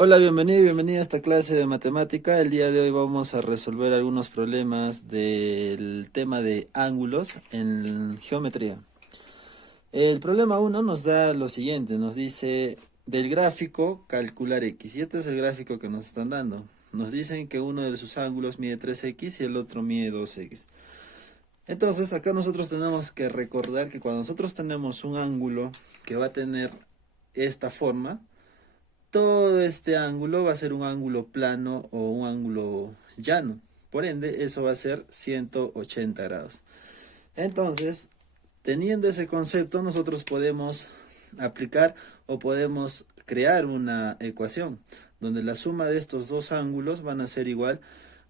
Hola, bienvenido y bienvenida a esta clase de matemática. El día de hoy vamos a resolver algunos problemas del tema de ángulos en geometría. El problema 1 nos da lo siguiente, nos dice del gráfico calcular x. Y este es el gráfico que nos están dando. Nos dicen que uno de sus ángulos mide 3x y el otro mide 2x. Entonces acá nosotros tenemos que recordar que cuando nosotros tenemos un ángulo que va a tener esta forma, todo este ángulo va a ser un ángulo plano o un ángulo llano. Por ende, eso va a ser 180 grados. Entonces, teniendo ese concepto, nosotros podemos aplicar o podemos crear una ecuación donde la suma de estos dos ángulos van a ser igual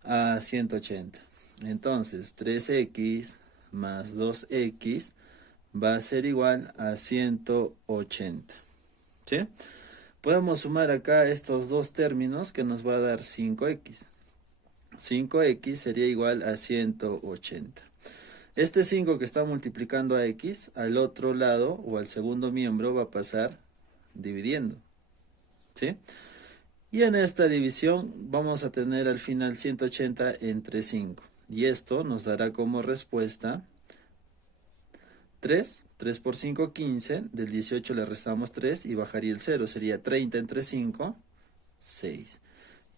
a 180. Entonces, 3x más 2x va a ser igual a 180. ¿Sí? Podemos sumar acá estos dos términos que nos va a dar 5x. 5x sería igual a 180. Este 5 que está multiplicando a x, al otro lado o al segundo miembro va a pasar dividiendo. ¿Sí? Y en esta división vamos a tener al final 180 entre 5. Y esto nos dará como respuesta 3. 3 por 5, 15. Del 18 le restamos 3 y bajaría el 0. Sería 30 entre 5, 6.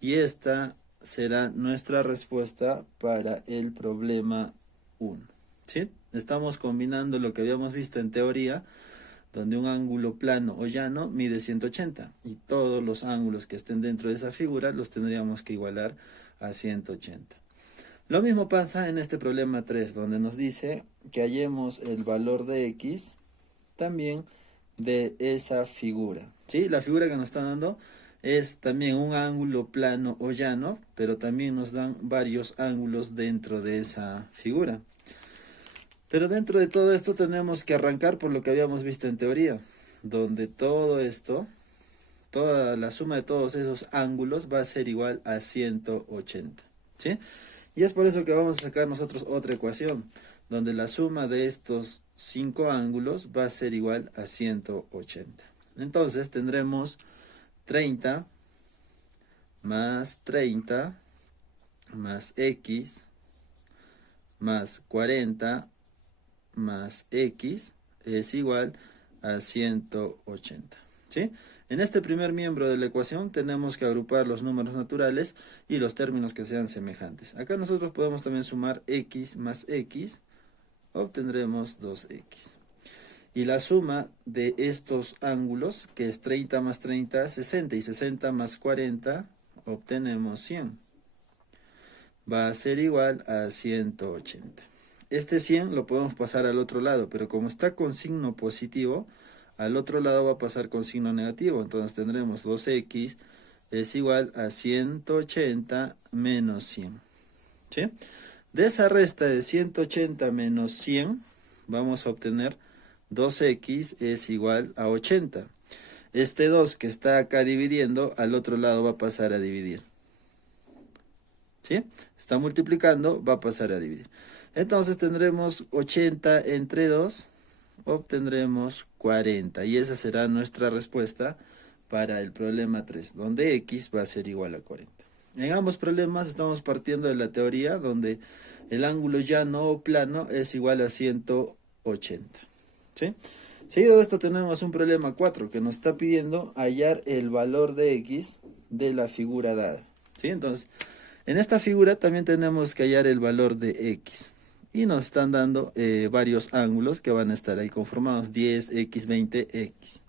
Y esta será nuestra respuesta para el problema 1. ¿Sí? Estamos combinando lo que habíamos visto en teoría, donde un ángulo plano o llano mide 180. Y todos los ángulos que estén dentro de esa figura los tendríamos que igualar a 180. Lo mismo pasa en este problema 3, donde nos dice que hallemos el valor de x también de esa figura. ¿Sí? La figura que nos están dando es también un ángulo plano o llano, pero también nos dan varios ángulos dentro de esa figura. Pero dentro de todo esto tenemos que arrancar por lo que habíamos visto en teoría, donde todo esto, toda la suma de todos esos ángulos va a ser igual a 180. ¿Sí? Y es por eso que vamos a sacar nosotros otra ecuación, donde la suma de estos 5 ángulos va a ser igual a 180. Entonces tendremos 30 más 30 más x más 40 más x es igual a 180. ¿Sí? En este primer miembro de la ecuación tenemos que agrupar los números naturales y los términos que sean semejantes. Acá nosotros podemos también sumar x más x, obtendremos 2x. Y la suma de estos ángulos, que es 30 más 30, 60, y 60 más 40, obtenemos 100. Va a ser igual a 180. Este 100 lo podemos pasar al otro lado, pero como está con signo positivo, al otro lado va a pasar con signo negativo. Entonces tendremos 2x es igual a 180 menos 100. ¿Sí? De esa resta de 180 menos 100, vamos a obtener 2x es igual a 80. Este 2 que está acá dividiendo, al otro lado va a pasar a dividir. ¿Sí? Está multiplicando, va a pasar a dividir. Entonces tendremos 80 entre 2, obtendremos 40. Y esa será nuestra respuesta para el problema 3, donde x va a ser igual a 40. En ambos problemas estamos partiendo de la teoría donde el ángulo llano o plano es igual a 180. ¿Sí? Seguido de esto tenemos un problema 4 que nos está pidiendo hallar el valor de x de la figura dada. ¿Sí? Entonces, en esta figura también tenemos que hallar el valor de x. Y nos están dando varios ángulos que van a estar ahí conformados, 10, x, 20, x.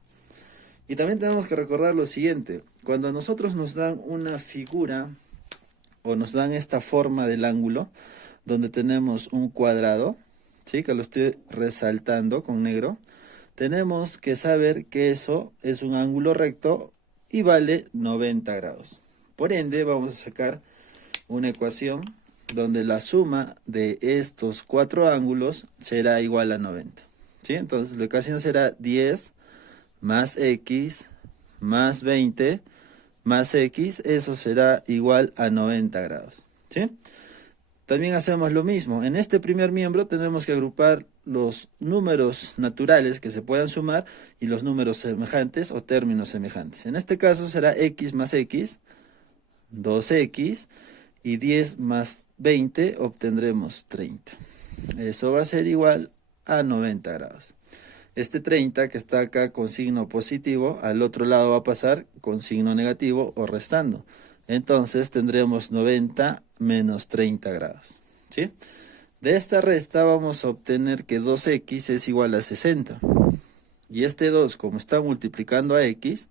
Y también tenemos que recordar lo siguiente, cuando a nosotros nos dan una figura o nos dan esta forma del ángulo, donde tenemos un cuadrado, ¿sí? Que lo estoy resaltando con negro, tenemos que saber que eso es un ángulo recto y vale 90 grados. Por ende, vamos a sacar una ecuación donde la suma de estos cuatro ángulos será igual a 90. ¿Sí? Entonces la ecuación será 10 más x más 20 más x, eso será igual a 90 grados. ¿Sí? también hacemos lo mismo. En este primer miembro tenemos que agrupar los números naturales que se puedan sumar y los números semejantes o términos semejantes. En este caso será x más x, 2x, y 10 más 20 obtendremos 30. Eso va a ser igual a 90 grados. Este 30 que está acá con signo positivo, al otro lado va a pasar con signo negativo o restando. Entonces tendremos 90 menos 30 grados. ¿Sí? De esta resta vamos a obtener que 2x es igual a 60. Y este 2, como está multiplicando a x,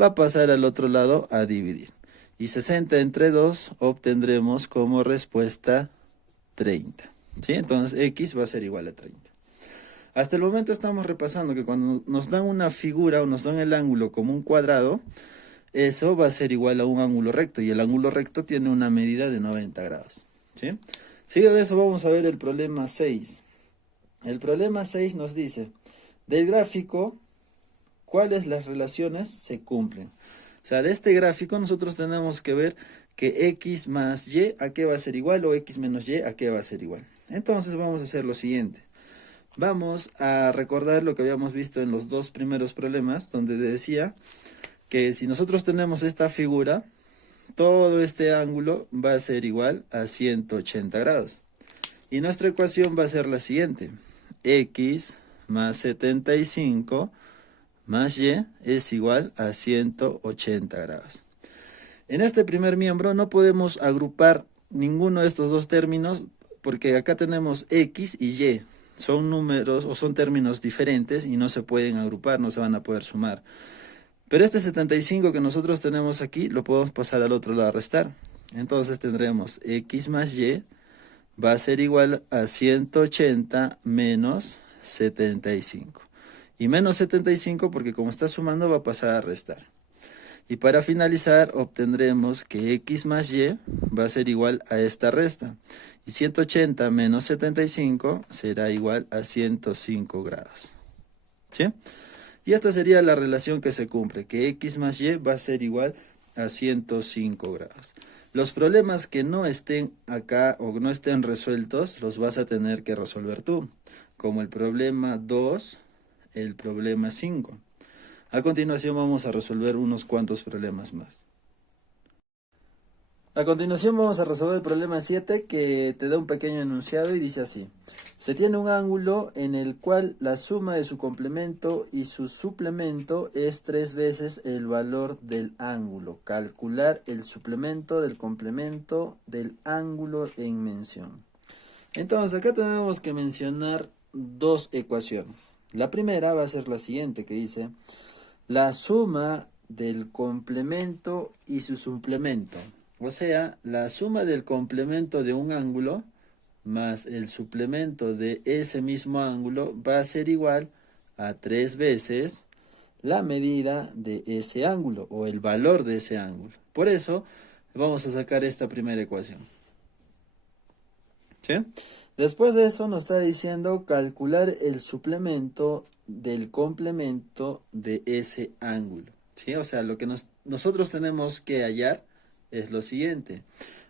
va a pasar al otro lado a dividir. Y 60 entre 2 obtendremos como respuesta 30. ¿Sí? Entonces x va a ser igual a 30. Hasta el momento estamos repasando que cuando nos dan una figura o nos dan el ángulo como un cuadrado, eso va a ser igual a un ángulo recto, y el ángulo recto tiene una medida de 90 grados. ¿Sí? Seguido de eso vamos a ver el problema 6. El problema 6 nos dice, del gráfico, ¿cuáles las relaciones se cumplen? O sea, de este gráfico nosotros tenemos que ver que x más y a qué va a ser igual, o x menos y a qué va a ser igual. Entonces vamos a hacer lo siguiente. Vamos a recordar lo que habíamos visto en los dos primeros problemas, donde decía que si nosotros tenemos esta figura, todo este ángulo va a ser igual a 180 grados. Y nuestra ecuación va a ser la siguiente. X más 75 más y es igual a 180 grados. En este primer miembro no podemos agrupar ninguno de estos dos términos, porque acá tenemos x y y. Son números o son términos diferentes y no se pueden agrupar, no se van a poder sumar. Pero este 75 que nosotros tenemos aquí lo podemos pasar al otro lado a restar. Entonces tendremos x más y va a ser igual a 180 menos 75. Y menos 75 porque como está sumando va a pasar a restar. Y para finalizar obtendremos que x más y va a ser igual a esta resta. Y 180 menos 75 será igual a 105 grados. ¿Sí? Y esta sería la relación que se cumple, que x más y va a ser igual a 105 grados. Los problemas que no estén acá o no estén resueltos los vas a tener que resolver tú, como el problema 2, el problema 5. A continuación vamos a resolver unos cuantos problemas más. A continuación vamos a resolver el problema 7, que te da un pequeño enunciado y dice así. Se tiene un ángulo en el cual la suma de su complemento y su suplemento es 3 veces el valor del ángulo. Calcular el suplemento del complemento del ángulo en mención. Entonces acá tenemos que mencionar dos ecuaciones. La primera va a ser la siguiente, que dice la suma del complemento y su suplemento. O sea, la suma del complemento de un ángulo más el suplemento de ese mismo ángulo va a ser igual a 3 veces la medida de ese ángulo o el valor de ese ángulo. Por eso vamos a sacar esta primera ecuación. ¿Sí? Después de eso nos está diciendo calcular el suplemento del complemento de ese ángulo. ¿Sí? O sea, lo que nosotros tenemos que hallar es lo siguiente.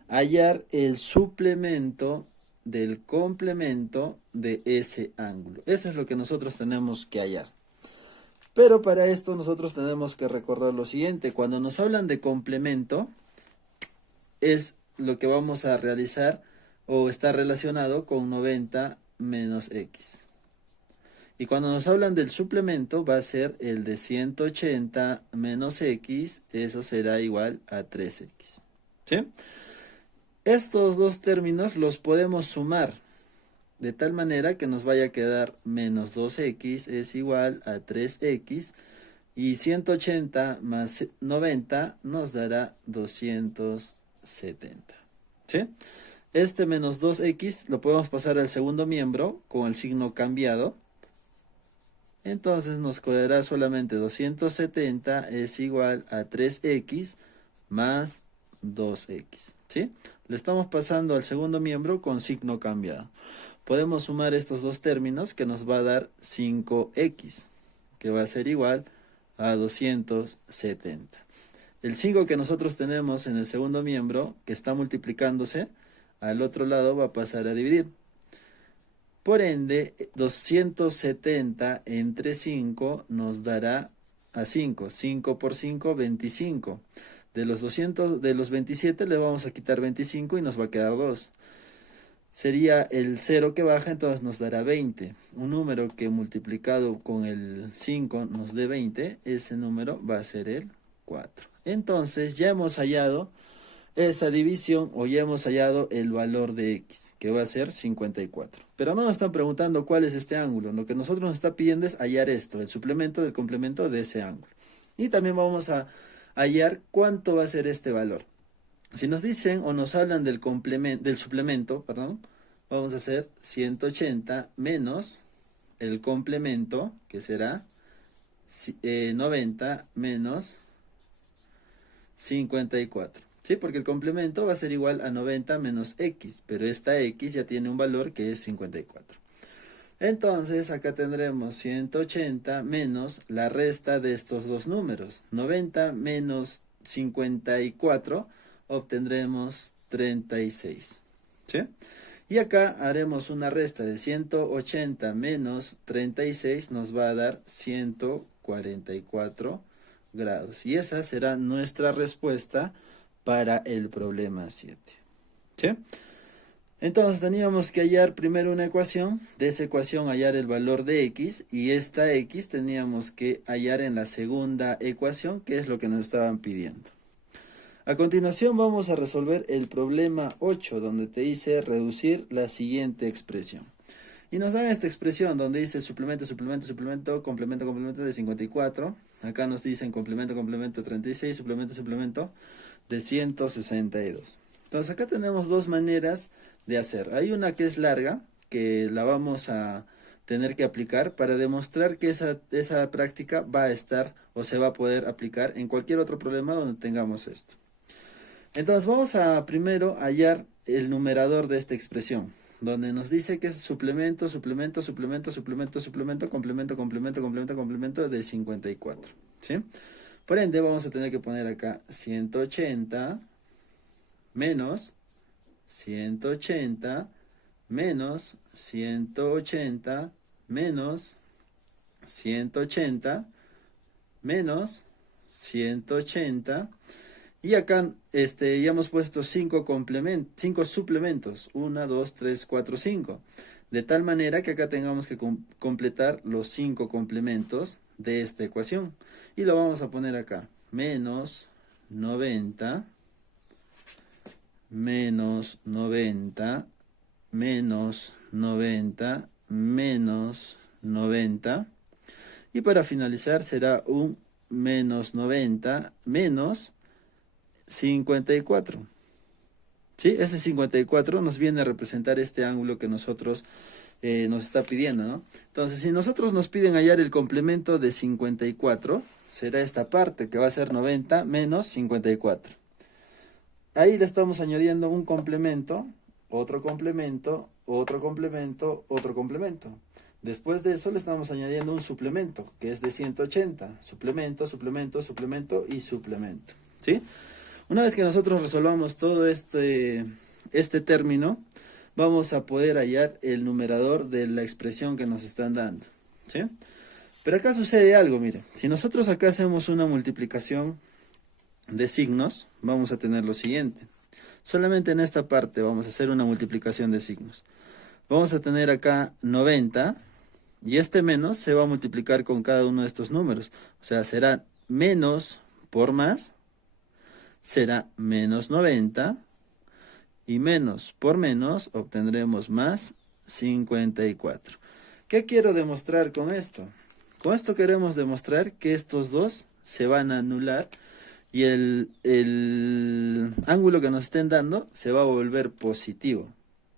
Hallar el suplemento del complemento de ese ángulo. Eso es lo que nosotros tenemos que hallar. Pero para esto nosotros tenemos que recordar lo siguiente. Cuando nos hablan de complemento, es lo que vamos a realizar o está relacionado con 90 menos x. Y cuando nos hablan del suplemento va a ser el de 180 menos x, eso será igual a 3x. ¿Sí? Estos dos términos los podemos sumar de tal manera que nos vaya a quedar menos 2x es igual a 3x y 180 más 90 nos dará 270. ¿Sí? Este menos 2x lo podemos pasar al segundo miembro con el signo cambiado. Entonces nos quedará solamente 270 es igual a 3x más 2x. ¿Sí? Le estamos pasando al segundo miembro con signo cambiado. Podemos sumar estos dos términos que nos va a dar 5x, que va a ser igual a 270. El 5 que nosotros tenemos en el segundo miembro, que está multiplicándose, al otro lado va a pasar a dividir. Por ende, 270 entre 5 nos dará a 5. 5 por 5, 25. De los 27 le vamos a quitar 25 y nos va a quedar 2. Sería el 0 que baja, entonces nos dará 20. Un número que multiplicado con el 5 nos dé 20, ese número va a ser el 4. Entonces ya hemos hallado esa división o ya hemos hallado el valor de x, que va a ser 54. Pero no nos están preguntando cuál es este ángulo. Lo que nosotros nos está pidiendo es hallar esto, el suplemento del complemento de ese ángulo. Y también vamos a hallar cuánto va a ser este valor. Si nos dicen o nos hablan del suplemento, perdón, vamos a hacer 180 menos el complemento, que será 90 menos 54. ¿Sí? Porque el complemento va a ser igual a 90 menos x, pero esta x ya tiene un valor que es 54. Entonces acá tendremos 180 menos la resta de estos dos números. 90 menos 54 obtendremos 36. ¿Sí? Y acá haremos una resta de 180 menos 36 nos va a dar 144 grados. Y esa será nuestra respuesta para el problema 7. ¿Sí? Entonces teníamos que hallar primero una ecuación, de esa ecuación hallar el valor de x, y esta x teníamos que hallar en la segunda ecuación, que es lo que nos estaban pidiendo. A continuación vamos a resolver el problema 8, donde te dice reducir la siguiente expresión. Y nos dan esta expresión donde dice suplemento, suplemento, suplemento, complemento, complemento de 54. Acá nos dicen complemento, complemento 36, suplemento, suplemento de 162. Entonces acá tenemos dos maneras de hacer. Hay una que es larga, que la vamos a tener que aplicar para demostrar que esa práctica va a estar o se va a poder aplicar en cualquier otro problema donde tengamos esto. Entonces vamos a primero hallar el numerador de esta expresión, donde nos dice que es suplemento, suplemento, suplemento, suplemento, suplemento, complemento, complemento, complemento, complemento de 54. ¿Sí? Por ende vamos a tener que poner acá 180 menos 180 menos 180 menos 180 menos 180. Y acá ya hemos puesto 5 suplementos. 1, 2, 3, 4, 5. De tal manera que acá tengamos que completar los 5 complementos de esta ecuación. Y lo vamos a poner acá. Menos 90. Menos 90. Menos 90. Menos 90. Y para finalizar será un menos 90 menos 54. ¿Sí? Ese 54 nos viene a representar este ángulo que nosotros nos está pidiendo, ¿no? Entonces, si nosotros nos piden hallar el complemento de 54, será esta parte que va a ser 90 menos 54. Ahí le estamos añadiendo un complemento, otro complemento, otro complemento, otro complemento. Después de eso le estamos añadiendo un suplemento, que es de 180. Suplemento, suplemento, suplemento y suplemento. ¿Sí? Una vez que nosotros resolvamos todo este término, vamos a poder hallar el numerador de la expresión que nos están dando. ¿Sí? Pero acá sucede algo, mire. Si nosotros acá hacemos una multiplicación de signos, vamos a tener lo siguiente. Solamente en esta parte vamos a hacer una multiplicación de signos. Vamos a tener acá 90 y este menos se va a multiplicar con cada uno de estos números. O sea, será menos por más, será menos 90 y menos por menos obtendremos más 54. ¿Qué quiero demostrar con esto? Con esto queremos demostrar que estos dos se van a anular y el ángulo que nos estén dando se va a volver positivo.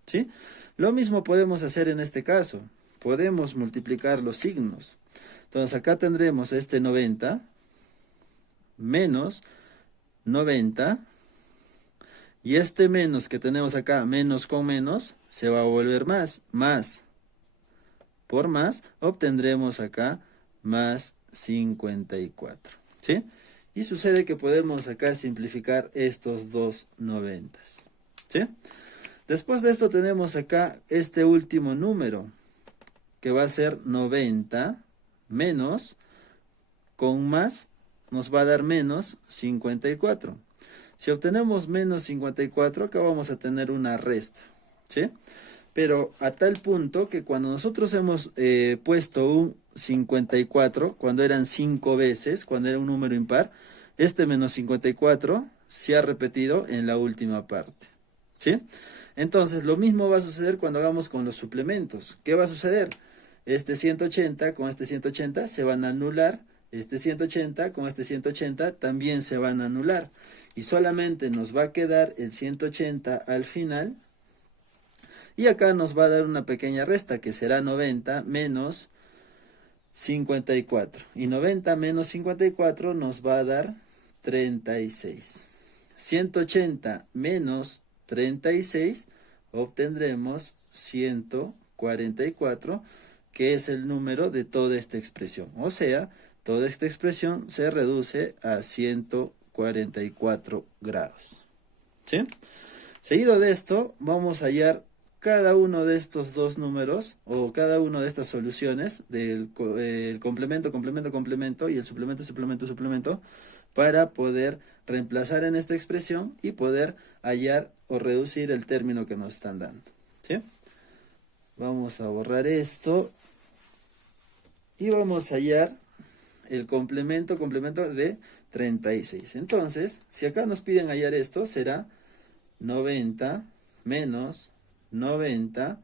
¿Sí? Lo mismo podemos hacer en este caso. Podemos multiplicar los signos. Entonces acá tendremos este 90 menos 90 y este menos que tenemos acá, menos con menos, se va a volver más. Más por más obtendremos acá más 54. ¿Sí? Y sucede que podemos acá simplificar estos dos 90. ¿Sí? Después de esto tenemos acá este último número, que va a ser 90 menos, con más, nos va a dar menos 54. Si obtenemos menos 54, acá vamos a tener una resta, ¿sí? Pero a tal punto que cuando nosotros hemos puesto un 54, cuando eran 5 veces, cuando era un número impar, este menos 54 se ha repetido en la última parte, ¿sí? Entonces, lo mismo va a suceder cuando hagamos con los suplementos. ¿Qué va a suceder? Este 180 con este 180 se van a anular. Este 180 con este 180 también se van a anular. Y solamente nos va a quedar el 180 al final. Y acá nos va a dar una pequeña resta que será 90 menos 54. Y 90 menos 54 nos va a dar 36. 180 menos 36 obtendremos 144, que es el número de toda esta expresión. O sea, toda esta expresión se reduce a 144 grados. ¿Sí? Seguido de esto, vamos a hallar cada uno de estos dos números, o cada una de estas soluciones, del el complemento, complemento, complemento, y el suplemento, suplemento, suplemento, para poder reemplazar en esta expresión y poder hallar o reducir el término que nos están dando. ¿Sí? Vamos a borrar esto y vamos a hallar el complemento, complemento de 36. Entonces, si acá nos piden hallar esto, será 90 menos 90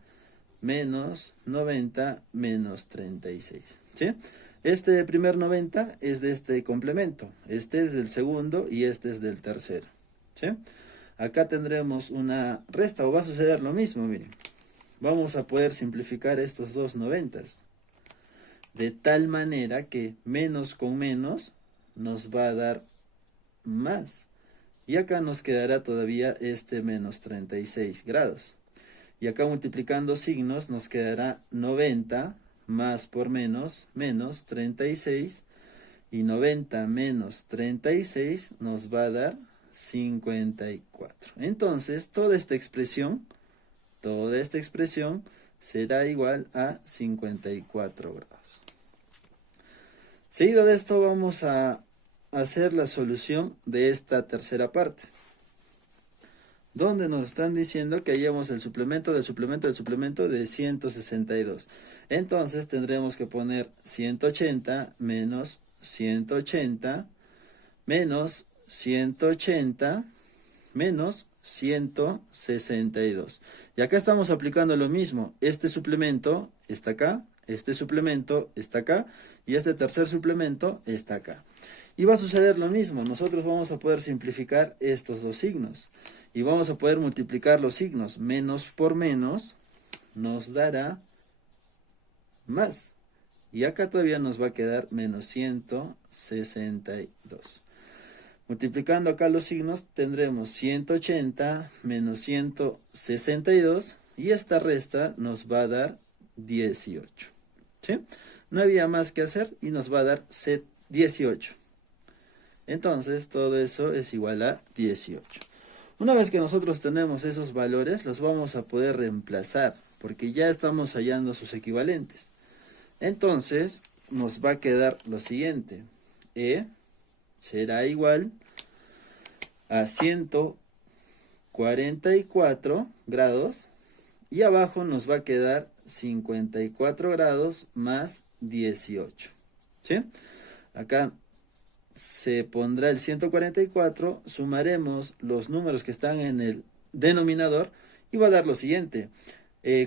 menos 90 menos 36. ¿Sí? Este primer 90 es de este complemento, este es del segundo y este es del tercero. ¿Sí? Acá tendremos una resta, o va a suceder lo mismo, miren. Vamos a poder simplificar estos dos 90, de tal manera que menos con menos nos va a dar más. Y acá nos quedará todavía este menos 36 grados. Y acá multiplicando signos nos quedará 90 más por menos, menos 36. Y 90 menos 36 nos va a dar 54. Entonces, toda esta expresión será igual a 54 grados. Seguido de esto vamos a hacer la solución de esta tercera parte, donde nos están diciendo que hallemos el suplemento del suplemento del suplemento de 162. Entonces tendremos que poner 180 menos 180 menos 180 menos 162. Y acá estamos aplicando lo mismo. Este suplemento está acá, este suplemento está acá y este tercer suplemento está acá. Y va a suceder lo mismo. Nosotros vamos a poder simplificar estos dos signos. Y vamos a poder multiplicar los signos. Menos por menos nos dará más. Y acá todavía nos va a quedar menos 162. Multiplicando acá los signos tendremos 180 menos 162. Y esta resta nos va a dar 18. ¿Sí? No había más que hacer y nos va a dar 18. Entonces todo eso es igual a 18. Una vez que nosotros tenemos esos valores, los vamos a poder reemplazar, porque ya estamos hallando sus equivalentes. Entonces, nos va a quedar lo siguiente. E será igual a 144 grados, y abajo nos va a quedar 54 grados más 18. ¿Sí? Acá se pondrá el 144, sumaremos los números que están en el denominador y va a dar lo siguiente.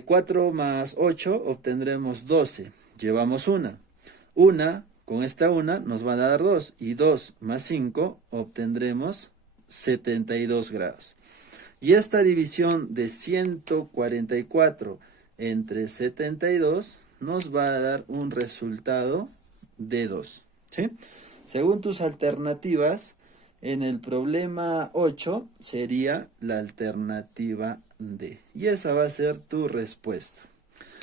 4 más 8 obtendremos 12, llevamos una. Una, con esta una nos van a dar 2 y 2 más 5 obtendremos 72 grados. Y esta división de 144 entre 72 nos va a dar un resultado de 2. ¿Sí? Según tus alternativas, en el problema 8 sería la alternativa D. Y esa va a ser tu respuesta.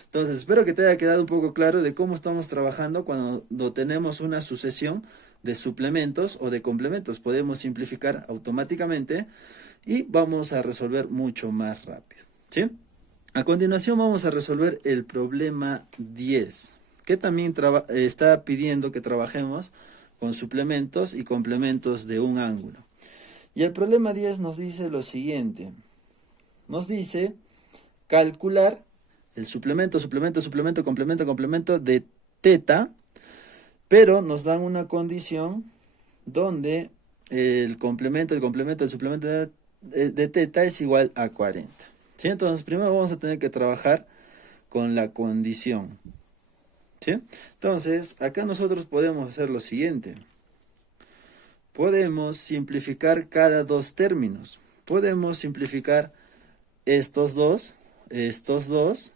Entonces, espero que te haya quedado un poco claro de cómo estamos trabajando cuando tenemos una sucesión de suplementos o de complementos. Podemos simplificar automáticamente y vamos a resolver mucho más rápido. ¿Sí? A continuación vamos a resolver el problema 10, que también está pidiendo que trabajemos con suplementos y complementos de un ángulo. Y el problema 10 nos dice lo siguiente. Nos dice calcular el suplemento, complemento de teta, pero nos dan una condición donde el complemento del suplemento de teta es igual a 40. ¿Sí? Entonces primero vamos a tener que trabajar con la condición. ¿Sí? Entonces acá nosotros podemos hacer lo siguiente. Podemos simplificar cada dos términos. Podemos simplificar estos dos, estos dos,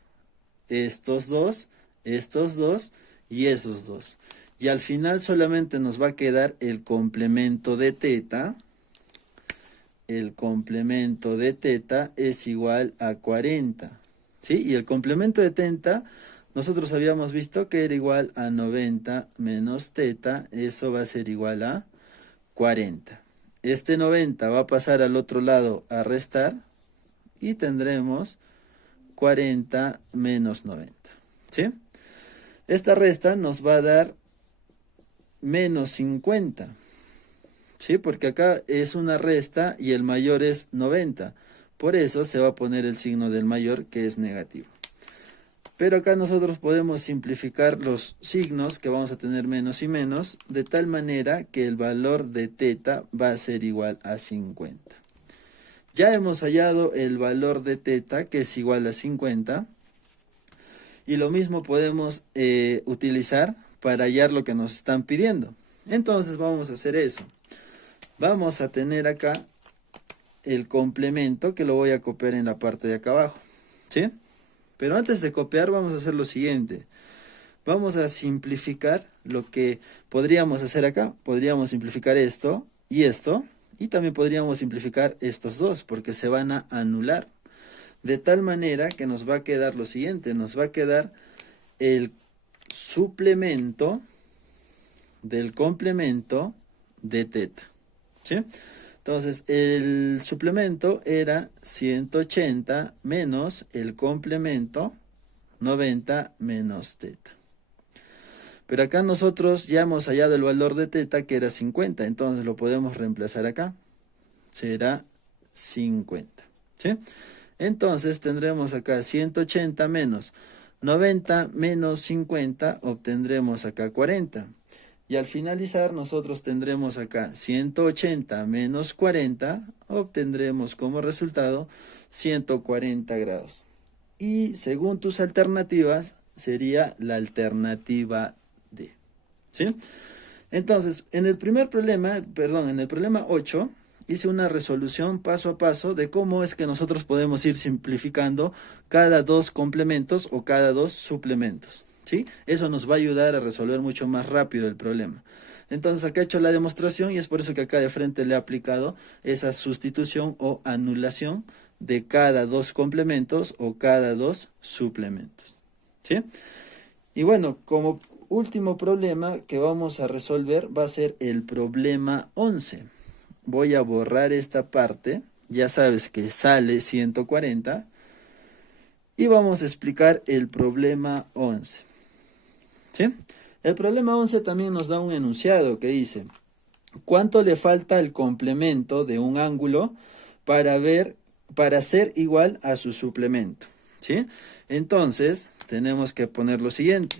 estos dos, estos dos y esos dos. Y al final solamente nos va a quedar el complemento de teta. El complemento de teta es igual a 40. ¿Sí? Y el complemento de teta, nosotros habíamos visto que era igual a 90 menos teta. Eso va a ser igual a 40. Este 90 va a pasar al otro lado a restar. Y tendremos 40 menos 90. ¿Sí? Esta resta nos va a dar menos 50. ¿Sí? Porque acá es una resta y el mayor es 90. Por eso se va a poner el signo del mayor, que es negativo. Pero acá nosotros podemos simplificar los signos, que vamos a tener menos y menos, de tal manera que el valor de teta va a ser igual a 50. Ya hemos hallado el valor de teta, que es igual a 50. Y lo mismo podemos utilizar para hallar lo que nos están pidiendo. Entonces vamos a hacer eso. Vamos a tener acá el complemento, que lo voy a copiar en la parte de acá abajo. ¿Sí? Pero antes de copiar vamos a hacer lo siguiente. Vamos a simplificar lo que podríamos hacer acá. Podríamos simplificar esto y esto. Y también podríamos simplificar estos dos, porque se van a anular. De tal manera que nos va a quedar lo siguiente. Nos va a quedar el suplemento del complemento de teta. ¿Sí? Entonces, el suplemento era 180 menos el complemento 90 menos teta. Pero acá nosotros ya hemos hallado el valor de teta, que era 50. Entonces lo podemos reemplazar acá. Será 50. ¿Sí? Entonces tendremos acá 180 menos 90 menos 50. Obtendremos acá 40. Y al finalizar nosotros tendremos acá 180 menos 40. Obtendremos como resultado 140 grados. Y según tus alternativas sería la alternativa D. ¿Sí? Entonces, en el problema 8, hice una resolución paso a paso de cómo es que nosotros podemos ir simplificando cada dos complementos o cada dos suplementos. ¿Sí? Eso nos va a ayudar a resolver mucho más rápido el problema. Entonces acá he hecho la demostración y es por eso que acá de frente le he aplicado esa sustitución o anulación de cada dos complementos o cada dos suplementos. ¿Sí? Y bueno, como último problema que vamos a resolver va a ser el problema 11. Voy a borrar esta parte. Ya sabes que sale 140. Y vamos a explicar el problema 11. ¿Sí? El problema 11 también nos da un enunciado que dice: ¿cuánto le falta al complemento de un ángulo para ser igual a su suplemento? ¿Sí? Entonces, tenemos que poner lo siguiente.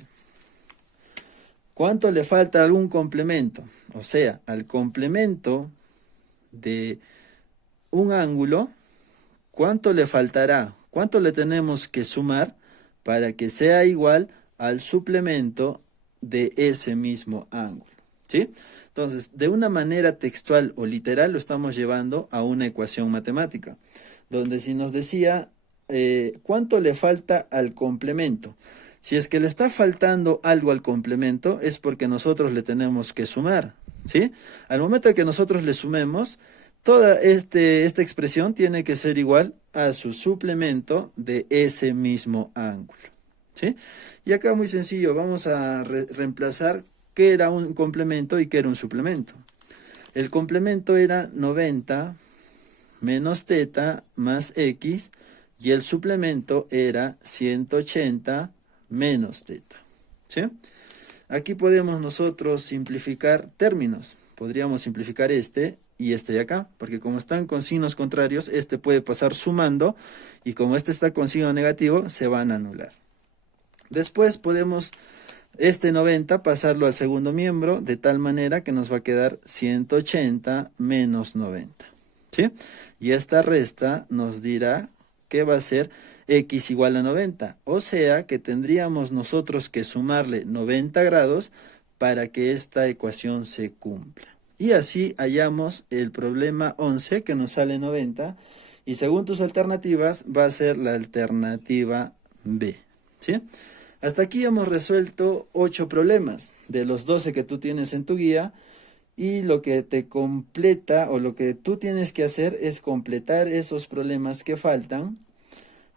¿Cuánto le falta a algún complemento? O sea, al complemento de un ángulo, ¿cuánto le faltará? ¿Cuánto le tenemos que sumar para que sea igual al suplemento de ese mismo ángulo? ¿Sí? Entonces, de una manera textual o literal lo estamos llevando a una ecuación matemática, donde si nos decía cuánto le falta al complemento. Si es que le está faltando algo al complemento, es porque nosotros le tenemos que sumar. ¿Sí? Al momento de que nosotros le sumemos, toda esta expresión tiene que ser igual a su suplemento de ese mismo ángulo. ¿Sí? Y acá muy sencillo, vamos a reemplazar qué era un complemento y qué era un suplemento. El complemento era 90 menos teta más x, y el suplemento era 180 menos teta, ¿sí? Aquí podemos nosotros simplificar términos. Podríamos simplificar este y este de acá, porque como están con signos contrarios, este puede pasar sumando, y como este está con signo negativo, se van a anular. Después podemos este 90 pasarlo al segundo miembro, de tal manera que nos va a quedar 180 menos 90, ¿sí? Y esta resta nos dirá que va a ser x igual a 90, o sea que tendríamos nosotros que sumarle 90 grados para que esta ecuación se cumpla. Y así hallamos el problema 11 que nos sale 90, y según tus alternativas va a ser la alternativa B, ¿sí? Hasta aquí hemos resuelto 8 problemas de los 12 que tú tienes en tu guía, y lo que te completa o lo que tú tienes que hacer es completar esos problemas que faltan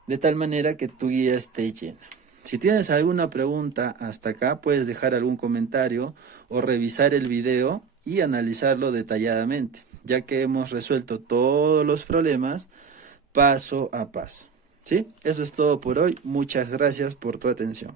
de tal manera que tu guía esté llena. Si tienes alguna pregunta hasta acá, puedes dejar algún comentario o revisar el video y analizarlo detalladamente, ya que hemos resuelto todos los problemas paso a paso. ¿Sí? Eso es todo por hoy. Muchas gracias por tu atención.